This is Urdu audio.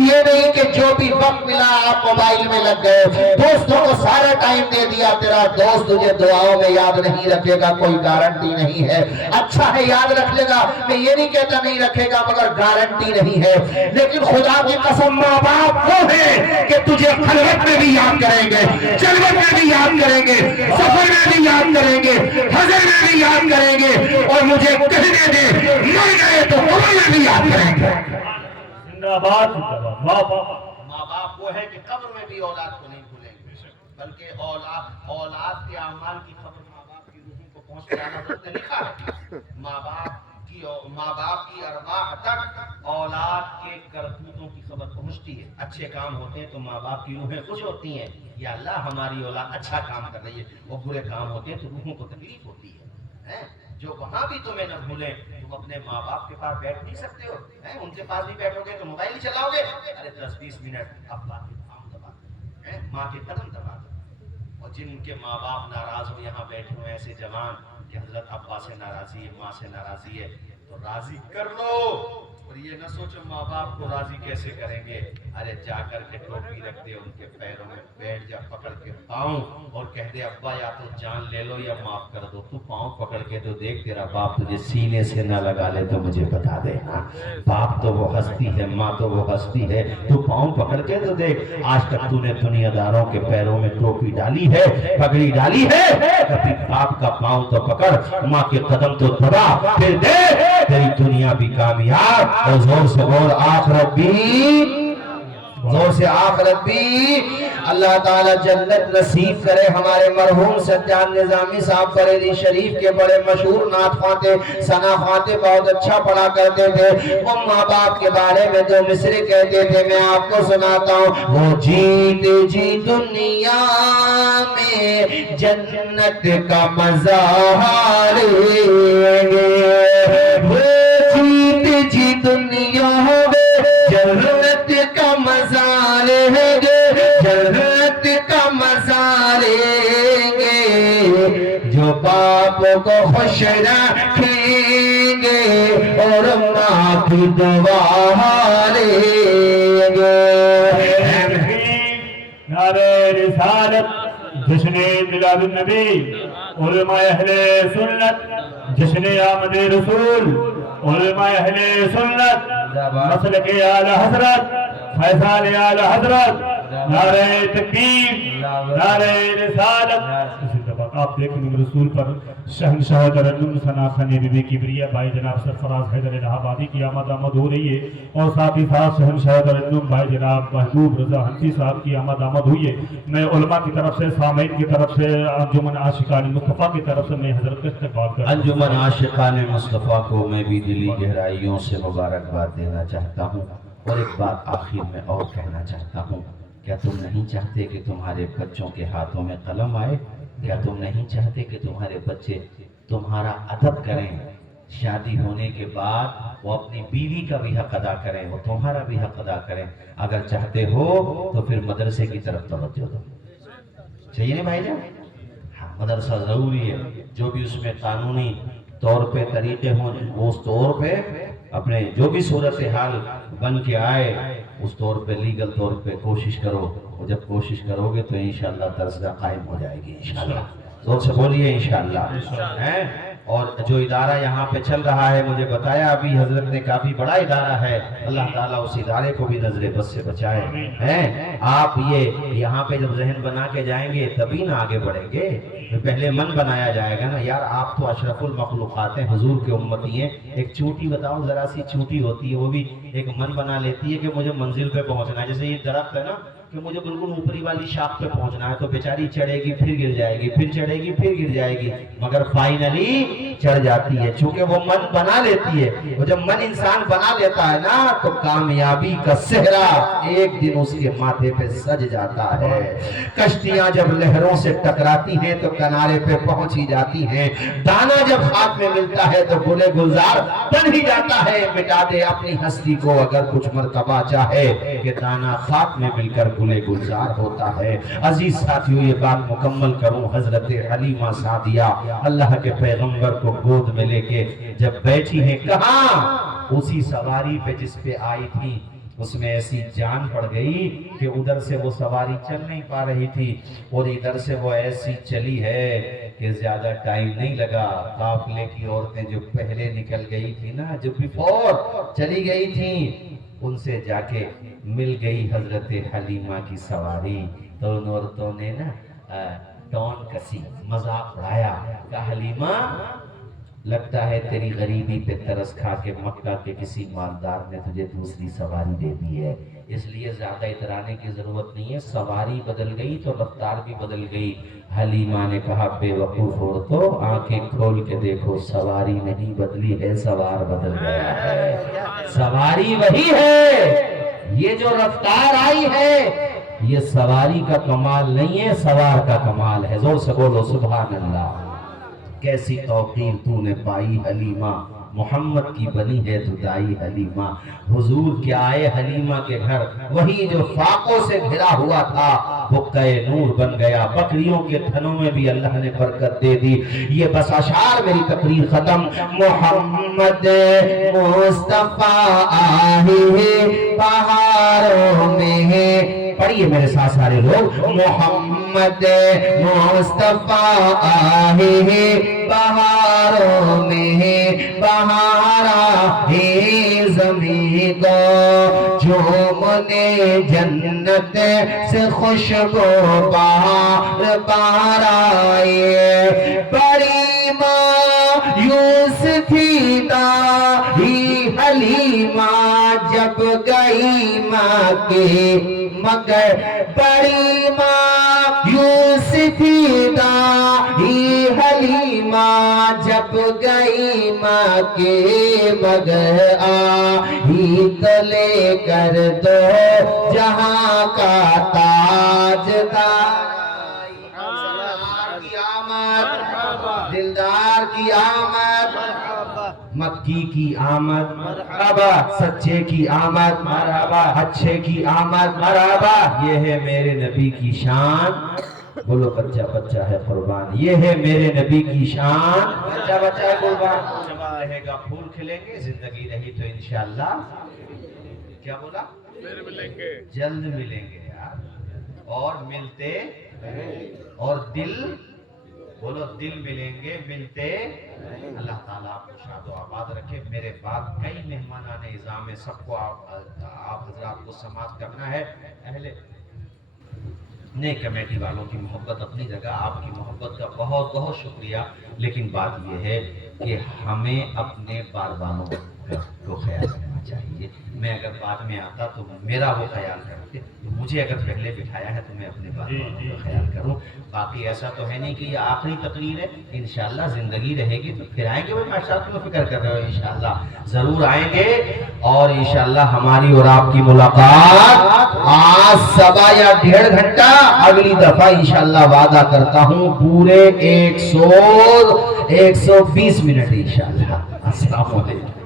یہ نہیں کہ جو بھی وقت ملا آپ موبائل میں لگ گئے، دوستوں کو سارا ٹائم دے دیا، تیرا دوست تجھے دعاؤں میں یاد نہیں رکھے گا، کوئی گارنٹی نہیں ہے۔ اچھا ہے یاد رکھ لے گا، میں یہ نہیں کہتا نہیں رکھے گا، مگر گارنٹی نہیں ہے۔ لیکن خدا کی قسم ماں باپ وہ ہے کہ تجھے خلوت میں بھی یاد کریں گے، جلوت میں بھی یاد کریں گے، سفر میں بھی یاد کریں گے، حضر میں بھی یاد کریں گے، اور مجھے کہنے دے مر گئے تو قبر میں بھی یاد کریں گے۔ زندہ باد ماں باپ وہ ہے کہ قبر میں بھی اولاد کو نہیں بھولیں گے، بلکہ اولاد کے اعمال کی خبر ماں باپ کی روحوں کو پہنچ جانا حضرت نے لکھا ہے۔ ماں باپ کی ارواح تک اولاد کے کرتوتوں کی خبر پہنچتی ہے۔ اچھے کام ہوتے ہیں تو ماں باپ کی روحیں خوش ہوتی ہیں، یا اللہ ہماری اولاد اچھا کام کر رہی ہے، اور برے کام ہوتے ہیں تو روحوں کو تکلیف ہوتی ہے۔ جو وہاں بھی تمہیں نہ بھولیں، تم اپنے ماں باپ کے پاس بیٹھ نہیں سکتے ہو، ان کے پاس بھی بیٹھو گے تو موبائل ہی چلاؤ گے، ارے 10-20 منٹ ابا کے پاؤں دبا دو، ماں کے قدم دبا دو۔ اور جن کے ماں باپ ناراض ہو یہاں بیٹھے ہو ایسے جوان کہ حضرت ابا سے ناراضی ہے، ماں سے ناراضی ہے، تو راضی کر لو، اور یہ نہ سوچو ماں باپ کو راضی کیسے کریں گے، ارے جا کر کے ٹوپی رکھ دے ان کے پیروں میں، بیٹھ جا پکڑ کے پاؤں اور کہہ دے ابا یا تو جان لے لو یا معاف کر دو، تو پاؤں پکڑ کے تو دیکھ تیرا باپ تجھے سینے سے نہ لگا لے تو مجھے بتا دے۔ باپ تو وہ ہستی ہے، ماں تو وہ ہستی ہے، تو پاؤں پکڑ کے تو دیکھ، آج تک تو نے دنیا داروں کے پیروں میں ٹوپی ڈالی ہے، پگڑی ڈالی ہے، کبھی باپ کا پاؤں تو پکڑ، ماں کے قدم تو دبا، پھر دیکھ تیری دنیا بھی کامیاب اور زور سے بول آخرت بھی، زور سے آخرت بھی۔ اللہ تعالیٰ جنت نصیب کرے۔ ہمارے مرحوم سجاد نظامی صاحب بریلی شریف کے بڑے مشہور نعت خواتے، ثنا خواتے، بہت اچھا پڑھا کرتے تھے۔ وہ ماں باپ کے بارے میں جو مصرے کہتے تھے میں آپ کو سناتا ہوں۔ وہ جیت جی دنیا میں جنت کا مزہ لیں گے، وہ جیت جی دنیا میں جنت کا مزہ لیں گے، جنت کا مزہ لیں گے، جو باپ کو خوش رکھیں گے اور ماں کی دعا لیں گے۔ نعرہ رسالت، جشن میلاد النبی، علماء اہل سنت، جشن آمد رسول، علماء اہل سنت، مسلک اعلی حضرت، فیضان اعلی حضرت، نعرہ تکبیر، نعرہ رسالت۔ آپ دیکھیں گے رسول پر شہنشاہ ترنم ثنا خانی بی بی کبریہ بھائی جناب سرفراز حیدر الہ آبادی کی آمد ہو رہی ہے، اور ساتھ ہی ساتھ شہنشاہ ترنم بھائی جناب محبوب رضا حنفی صاحب کی آمد ہوئی ہے۔ میں علماء کی طرف سے، سامعین کی طرف سے، انجمن عاشقان مصطفیٰ کی طرف سے میں حضرت کا استقبال کرتا ہوں۔ انجمن عاشقان مصطفیٰ کو میں بھی دلی گہرائیوں سے مبارکباد دینا چاہتا ہوں، اور ایک بات آخر میں اور کہنا چاہتا ہوں۔ کیا تم نہیں چاہتے کہ تمہارے بچوں کے ہاتھوں میں قلم آئے؟ کیا تم نہیں چاہتے کہ تمہارے بچے تمہارا ادب کریں؟ شادی ہونے کے بعد وہ اپنی بیوی کا بھی حق ادا کریں، وہ تمہارا بھی حق ادا کریں۔ اگر چاہتے ہو تو پھر مدرسے کی طرف توجہ دو، چاہیے نہیں بھائی جان؟ ہاں، مدرسہ ضروری ہے، جو بھی اس میں قانونی طور پہ طریقے ہوں اس طور پہ اپنے جو بھی صورتحال بن کے آئے اس طور پہ لیگل طور پہ کوشش کرو، اور جب کوشش کرو گے تو انشاءاللہ درسگاہ قائم ہو جائے گی انشاءاللہ۔ زور سے بولیے انشاءاللہ۔ اور جو ادارہ یہاں پہ چل رہا ہے مجھے بتایا ابھی حضرت نے کافی بڑا ادارہ ہے، اللہ تعالیٰ اس ادارے کو بھی نظر بد سے بچائے۔ آپ یہ یہاں پہ جب ذہن بنا کے جائیں گے تبھی نہ آگے بڑھیں گے، پہلے من بنایا جائے گا نا۔ یار آپ تو اشرف المخلوقات ہیں، حضور کے امتی ہیں، ایک چوٹی بتاؤ، ذرا سی چوٹی ہوتی ہے وہ بھی ایک من بنا لیتی ہے کہ مجھے منزل پہ پہنچنا ہے۔ جیسے یہ درخت ہے نا کہ مجھے بالکل اوپری والی شاخ پہ پہنچنا ہے، تو بیچاری چڑھے گی پھر گر جائے گی، پھر چڑھے گی پھر گر جائے گی، مگر فائنلی چڑھ جاتی ہے، چونکہ وہ من بنا لیتی ہے۔ وہ جب من انسان بنا لیتا ہے نا تو کامیابی کا صحرا ایک دن اس کے ماتھے پہ سج جاتا ہے۔ کشتیاں جب لہروں سے ٹکراتی ہیں تو کنارے پہ پہنچ ہی جاتی ہیں، دانا جب ہاتھ میں ملتا ہے تو گلے گلزار بن ہی جاتا ہے۔ مٹا دے اپنی ہستی کو اگر کچھ مرتبہ چاہے کہ دانا خاک میں مل کر گلے گلزار ہوتا ہے۔ عزیز ساتھیوں، یہ بات مکمل کروں، حضرت حلیمہ سعدیہ اللہ کے پیغمبر کو گود میں لے کے جب بیٹھی ہیں، کہاں؟ اسی سواری پہ جس پہ آئی تھی اس میں ایسی جان پڑ گئی کہ ادھر سے وہ سواری چل نہیں پا رہی تھی اور ادھر سے وہ ایسی چلی ہے کہ زیادہ ٹائم نہیں لگا. قافلے کی عورتیں جو پہلے نکل گئی تھی نا، جو بیفور چلی گئی تھیں، ان سے جا کے مل گئی حضرت حلیمہ کی سواری. تو ان عورتوں نے نا ٹون کسی، مذاق اڑایا کہ حلیمہ لگتا ہے تیری غریبی پہ ترس کھا کے مکہ کے کسی مالدار نے تجھے دوسری سواری دے دی ہے، اس لیے زیادہ اترانے کی ضرورت نہیں ہے. سواری بدل گئی تو رفتار بھی بدل گئی. حلیمہ نے کہا بے وقوف عورتوں، آنکھیں کھول کے دیکھو، سواری نہیں بدلی ہے، سوار بدل گیا ہے. سواری وہی ہے، یہ جو رفتار آئی ہے یہ سواری کا کمال نہیں ہے، سوار کا کمال ہے. زور سے بولو سبحان اللہ. کیسی توقیر تو نے پائی حلیمہ، محمد کی بنی ہے تو دائی حلیمہ. حضور کے آئے حلیمہ کے گھر، وہی جو فاقوں سے گھرا ہوا تھا بقعہ نور بن گیا. بکریوں کے تھنوں میں بھی اللہ نے برکت دے دی. یہ بس اشعار، میری تقریر ختم. محمد مصطفیٰ آئے بہاروں میں، پڑھیے میرے ساتھ سارے لوگ. محمد مصطفیٰ آئے بہاروں میں، بہارا ہے زمین کو جھومنے جنت سے خوشبو بہار بہار آئے. بڑی مایوس تھی دائی حلیمہ جب گئی ماں کے مگر، بڑی مایوس تھی دائی حلیمہ جب گئی ماں کے مگر، آئی تو لے کر دو جہاں کا تاج کی آمد، دلدار کی آمد، مکی کی آمد مرحبا، سچے کی آمد مرحبا، اچھے کی آمد مرحبا. یہ ہے میرے نبی کی شان. بولو بچہ بچہ ہے قربان. یہ ہے میرے نبی کی شان. بچہ بچہ ہے قربان. جمع رہے گا، پھول کھلیں گے، زندگی رہی تو انشاءاللہ کیا بولا، جلد ملیں گے یار، اور ملتے اور دل، بولو دل ملیں گے ملتے. اللہ تعالیٰ آپ کو شاد و آباد رکھے. میرے بعد کئی مہمانان نظام ہے، سب کو آپ حضرات کو سماعت کرنا ہے. اہل نئے کمیٹی والوں کی محبت اپنی جگہ، آپ کی محبت کا بہت بہت شکریہ. لیکن بات یہ ہے کہ ہمیں اپنے بار بالوں کو خیال رکھنا چاہیے. میں اگر بعد میں آتا تو میرا وہ خیال کرتے، مجھے اگر پہلے بٹھایا ہے تو میں اپنے بار بالوں کا خیال کروں. باقی ایسا تو ہے نہیں کہ یہ آخری تقریر ہے. انشاءاللہ زندگی رہے گی تو پھر آئیں گے. وہ ماشاء اللہ کیوں فکر کر رہے ہو، انشاءاللہ ضرور آئیں گے. اور انشاءاللہ ہماری اور آپ کی ملاقات آج 1.25 یا 1.5 گھنٹہ، اگلی دفعہ انشاءاللہ وعدہ کرتا ہوں پورے 120 منٹ انشاءاللہ. السلام علیکم.